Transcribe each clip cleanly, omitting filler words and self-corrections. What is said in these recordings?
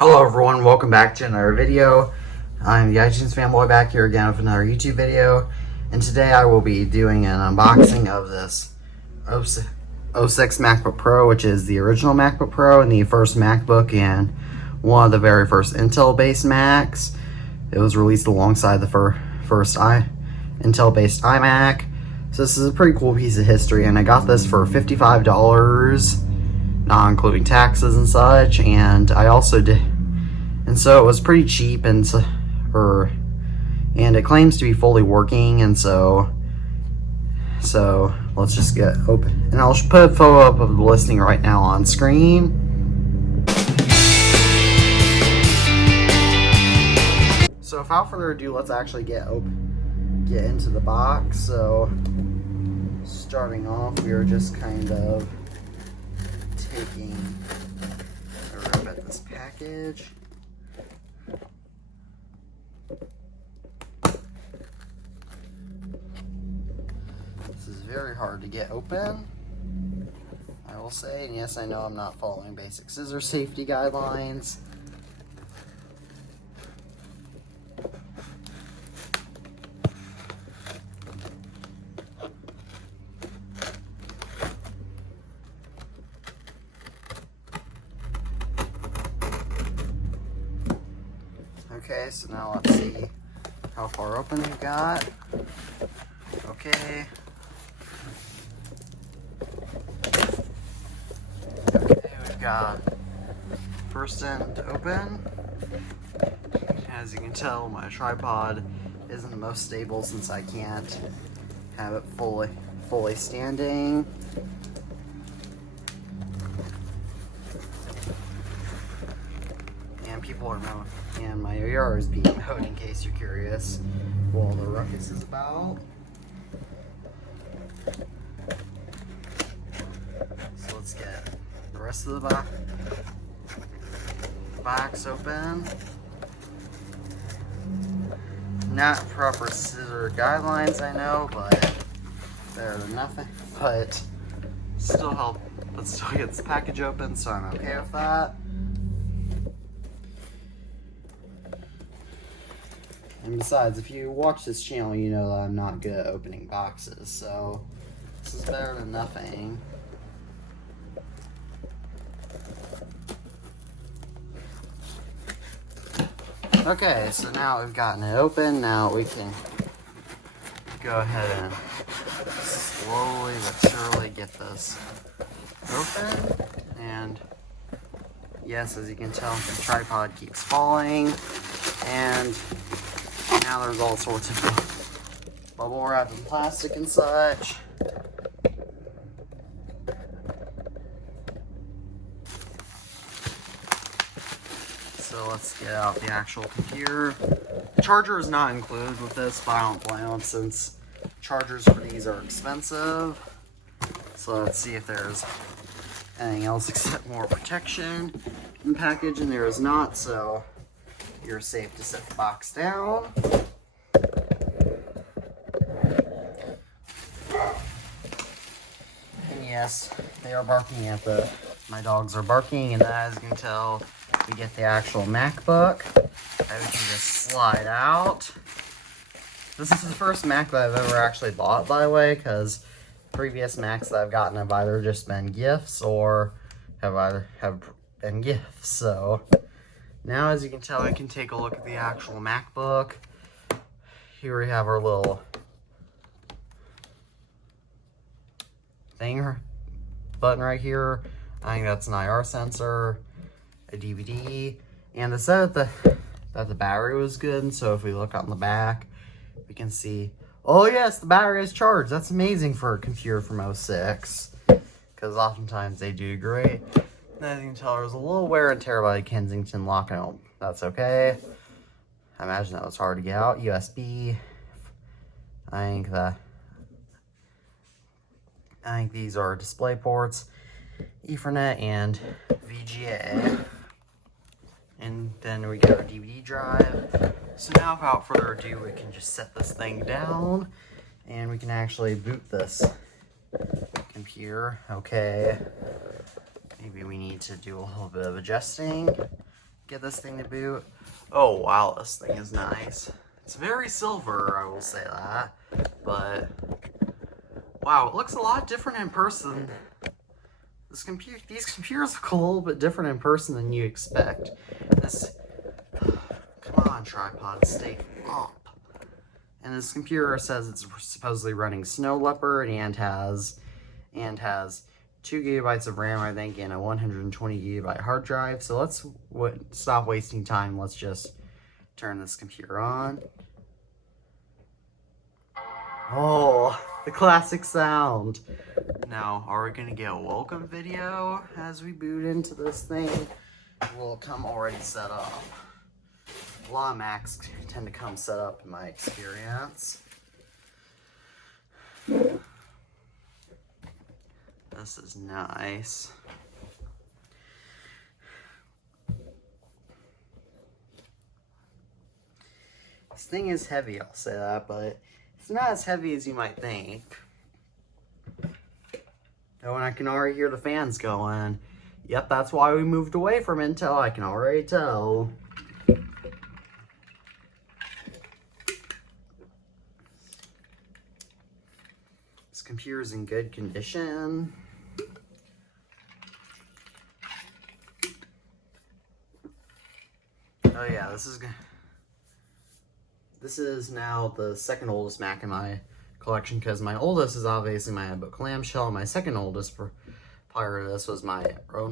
Hello everyone, welcome back to another video. I'm the iTunes fanboy back here again with another YouTube video, and today I will be doing an unboxing of this 06 MacBook Pro, which is the original MacBook Pro and the first MacBook and one of the very first Intel-based Macs. It was released alongside the first Intel-based iMac, so this is a pretty cool piece of history, and I got this for $55. Not including taxes and such, and I also did, and so it was pretty cheap, and it claims to be fully working, and so let's just get open, and I'll put a photo up of the listing right now on screen. So without further ado, let's actually get into the box. So starting off, we are just kind of taking a rip at this package. This is very hard to get open, I will say, and yes, I know I'm not following basic scissor safety guidelines. Okay, so now let's see how far open we got. Okay. Okay, we've got first end open. As you can tell, my tripod isn't the most stable since I can't have it fully standing. People are mowing, and my yard is being mowed, in case you're curious what all the ruckus is about. So let's get the rest of the box open. Not proper scissor guidelines, I know, but better than nothing. But still get this package open, so I'm okay with that. And besides, if you watch this channel, you know that I'm not good at opening boxes, so this is better than nothing. Okay, so now we've gotten it open. Now we can go ahead and slowly but surely get this open. And yes, as you can tell, the tripod keeps falling, and now there's all sorts of bubble wrap and plastic and such. So let's get out the actual computer. The charger is not included with this, but I don't blame them since chargers for these are expensive. So let's see if there's anything else except more protection in the package, and there is not, so you're safe to set the box down. And yes, they are barking at my dogs are barking, and as you can tell, we get the actual MacBook that we can just slide out. This is the first Mac that I've ever actually bought, by the way, because previous Macs that I've gotten have either just been gifts or have been gifts, so now, as you can tell, I can take a look at the actual MacBook. Here we have our little button right here. I think that's an IR sensor, a DVD, and it said that the battery was good. And so if we look on the back, we can see, oh yes, the battery is charged. That's amazing for a computer from 06, because oftentimes they do great. As you can tell, there's a little wear and tear by the Kensington lock, and that's okay. I imagine that was hard to get out. USB. I think these are display ports, Ethernet, and VGA. And then we get our DVD drive. So now, without further ado, we can just set this thing down, and we can actually boot this computer. Okay. Maybe we need to do a little bit of adjusting. get this thing to boot. Oh wow, this thing is nice. It's very silver, I will say that. But wow, it looks a lot different in person. These computers look a little bit different in person than you expect. Come on, tripod, stay up. And this computer says it's supposedly running Snow Leopard and has 2 gigabytes of RAM, I think, and a 120 gigabyte hard drive. So let's stop wasting time. Let's just turn this computer on. Oh, the classic sound. Now, are we gonna get a welcome video as we boot into this thing? Will it come already set up? A lot of Macs tend to come set up in my experience. This is nice. This thing is heavy, I'll say that, but it's not as heavy as you might think. Oh, and I can already hear the fans going. Yep, that's why we moved away from Intel, I can already tell. This computer's in good condition. Oh yeah, this is now the second oldest Mac in my collection, because my oldest is obviously my MacBook clamshell. My second oldest prior to this was my early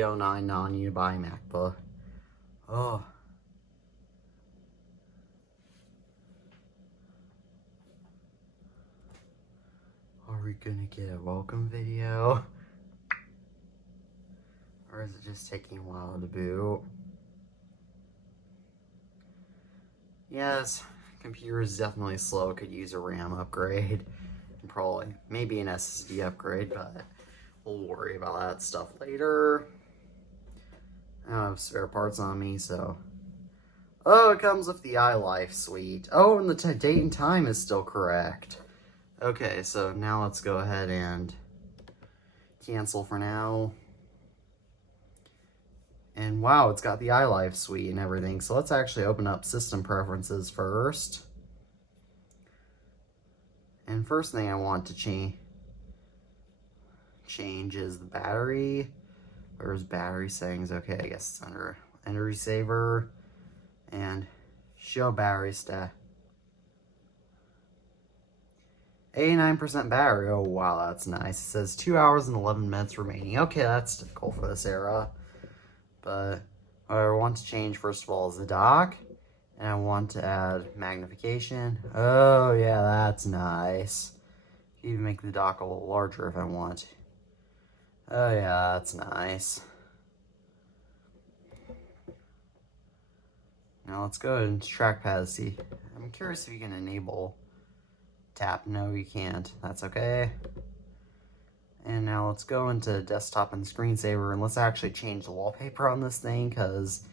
09 non-Unibuy MacBook. Oh. Are we gonna get a welcome video? Or is it just taking a while to boot? Yes, computer is definitely slow. Could use a RAM upgrade. And probably, maybe an SSD upgrade, but we'll worry about that stuff later. I don't have spare parts on me, so. Oh, it comes with the iLife suite. Oh, and the date and time is still correct. Okay, so now let's go ahead and cancel for now. And wow, it's got the iLife suite and everything. So let's actually open up system preferences first. And first thing I want to change is the battery. Where's battery settings? Okay, I guess it's under energy saver. And show battery stat. 89% battery. Oh wow, that's nice. It says 2 hours and 11 minutes remaining. Okay, that's typical for this era. But what I want to change first of all is the dock. And I want to add magnification. Oh yeah, that's nice. Even make the dock a little larger if I want. Oh yeah, that's nice. Now let's go ahead and trackpad. See, I'm curious if you can enable tap. No, you can't. That's okay. And now let's go into desktop and screensaver, and let's actually change the wallpaper on this thing, because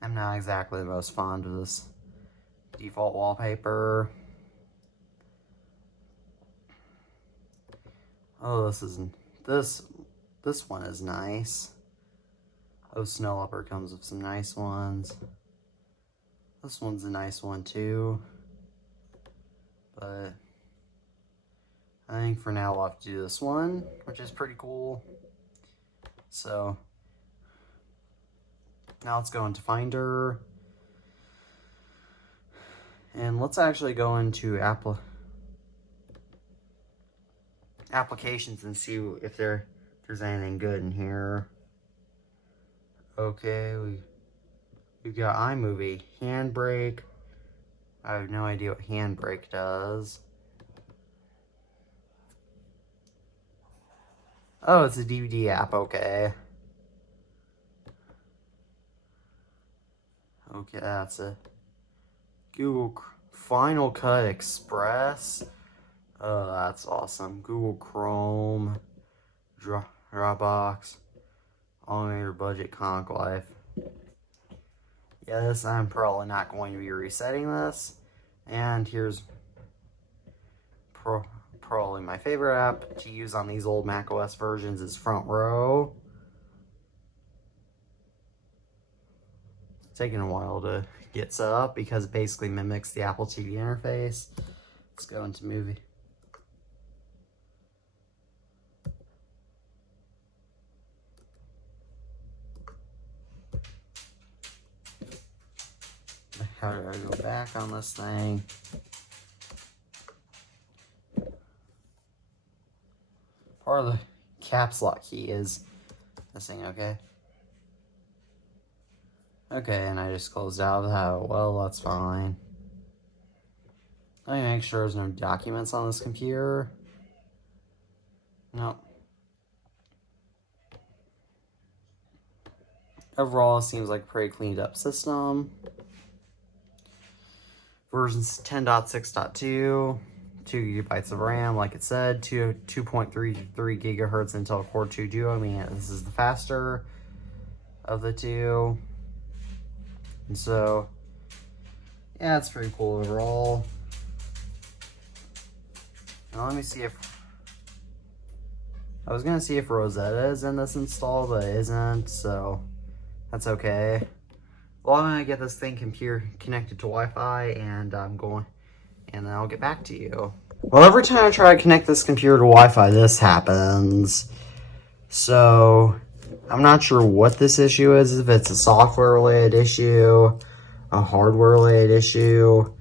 I'm not exactly the most fond of this default wallpaper. Oh, this one is nice. Oh, Snow Leopard comes with some nice ones. This one's a nice one too. But I think for now we'll have to do this one, which is pretty cool. So now let's go into Finder. And let's actually go into applications and see if there's anything good in here. Okay, we've got iMovie, Handbrake. I have no idea what Handbrake does. Oh, it's a DVD app, okay. Okay, that's it. Google Final Cut Express. Oh, that's awesome. Google Chrome, Dropbox, All-Mater Budget, Comic Life. Yes, I'm probably not going to be resetting this. And here's probably my favorite app to use on these old macOS versions is Front Row. taking a while to get set up because it basically mimics the Apple TV interface. Let's go into movie. How do I go back on this thing? Part of the caps lock key is missing, okay? Okay, and I just closed out of that. Well, that's fine. Let me make sure there's no documents on this computer. Nope. Overall, it seems like a pretty cleaned up system. Version's 10.6.2, 2 gigabytes of RAM, like it said, 2.33 gigahertz Intel Core 2 Duo. I mean, this is the faster of the two. And so, yeah, it's pretty cool overall. Now let me see if, I was gonna see if Rosetta is in this install, but it isn't, so that's okay. Well, I'm gonna get this thing computer connected to Wi-Fi, and then I'll get back to you. Well, every time I try to connect this computer to Wi-Fi, this happens. So, I'm not sure what this issue is, if it's a software-related issue, a hardware-related issue,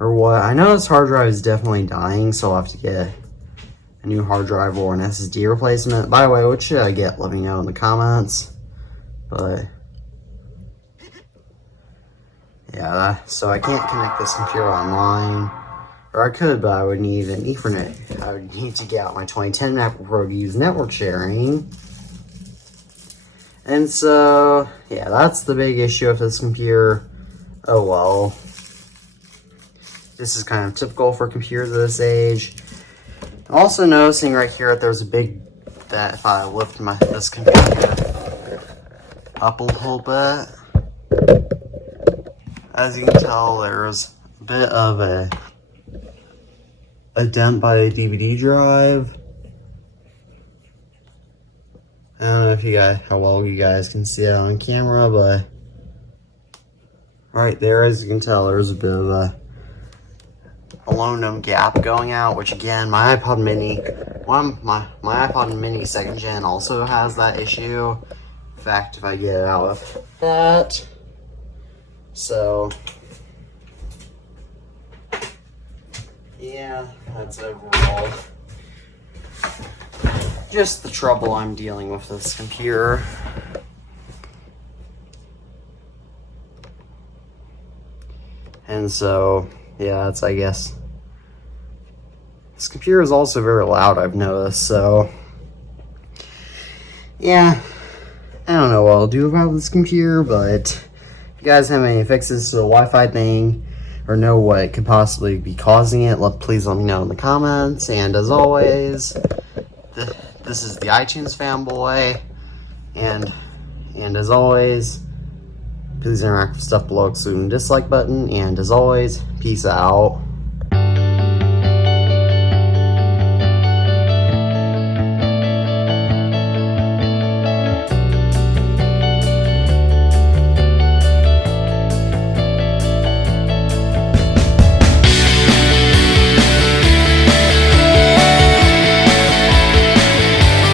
or what. I know this hard drive is definitely dying, so I'll have to get a new hard drive or an SSD replacement. By the way, what should I get? Let me know in the comments. But yeah, so I can't connect this computer online. Or I could, but I would need an Ethernet. I would need to get out my 2010 MacBook Pro to use network sharing. And so, yeah, that's the big issue with this computer. Oh well. This is kind of typical for computers of this age. I'm also noticing right here that there's a big, that if I lift this computer up a little bit, as you can tell, there's a bit of a dent by the DVD drive. I don't know if you guys, how well you guys can see it on camera, but right there, as you can tell, there's a bit of a aluminum gap going out, which again, my iPod Mini, my iPod Mini 2nd Gen also has that issue. In fact, if I get it out of that, so yeah, that's overall just the trouble I'm dealing with this computer. And so, yeah, that's, I guess, this computer is also very loud, I've noticed, so yeah, I don't know what I'll do about this computer, but if you guys have any fixes to the Wi-Fi thing, or know what could possibly be causing it, please let me know in the comments. And as always, this is the iTunes fanboy, and as always, please interact with stuff below, including the dislike button, and as always, peace out.